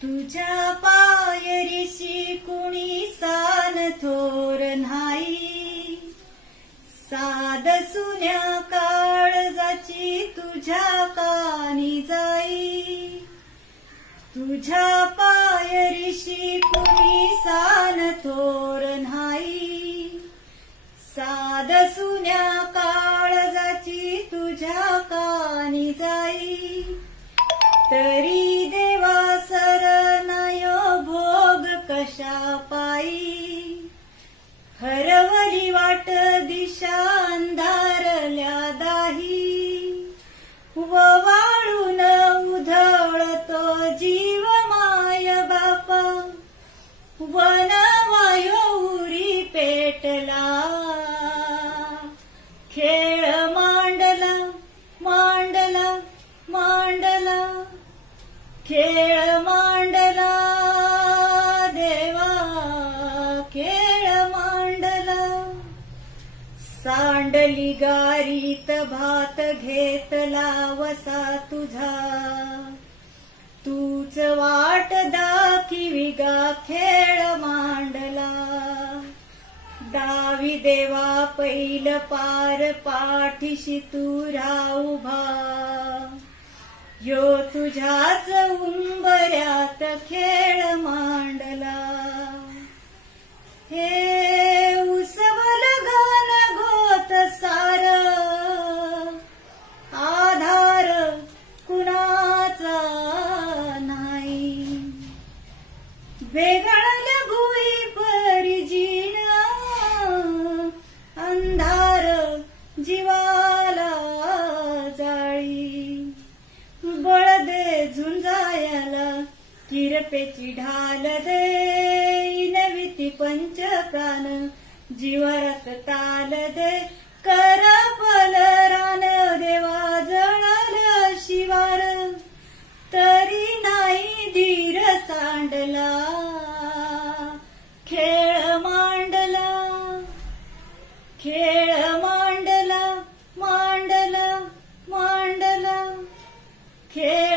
तुझ्या पायरीशी कुणी सान थोर नाही, साध सुन्या काळजाची तुझ्या कानी जाई. तुझ्या पायरीशी कुणी सान थोर नाही, साध सुन्या काळजाची तुझ्या कानी जाई. तरी देवा सरनायो भोग कशा पायी, हरवली वाट दिशा अंधारल्या दाही. व वाळून उधळतो जीव माय बाप, वन वायुरी पेटला. खेळ मांडला मांडला मांडला, खेळ मांडला देवा, खेळ मांडला. सांडली गारीत भात घेतला वसा तुझा, तूच वाट दाखिवी गा खेळ मांडला. दावी देवा पैल पार पाठीशी तू उभा, यो तुझ्याच उंबऱ्यात खेळ मांडला. हे उसवल घन घोत सार, आधार कुणाचा नाही. वेगळल भुई परिजीण, अंधार जीवाला जाळी. बळ दे झुंजायाला किरपेची ढाल दे, नविती पंच प्राण जीवरात ताल दे. कर पलरान देवा जळल शिवार, तरी नाही धीर सांडला. खेळ मांडला खेळ मांडला मांडला मांडला, खेळ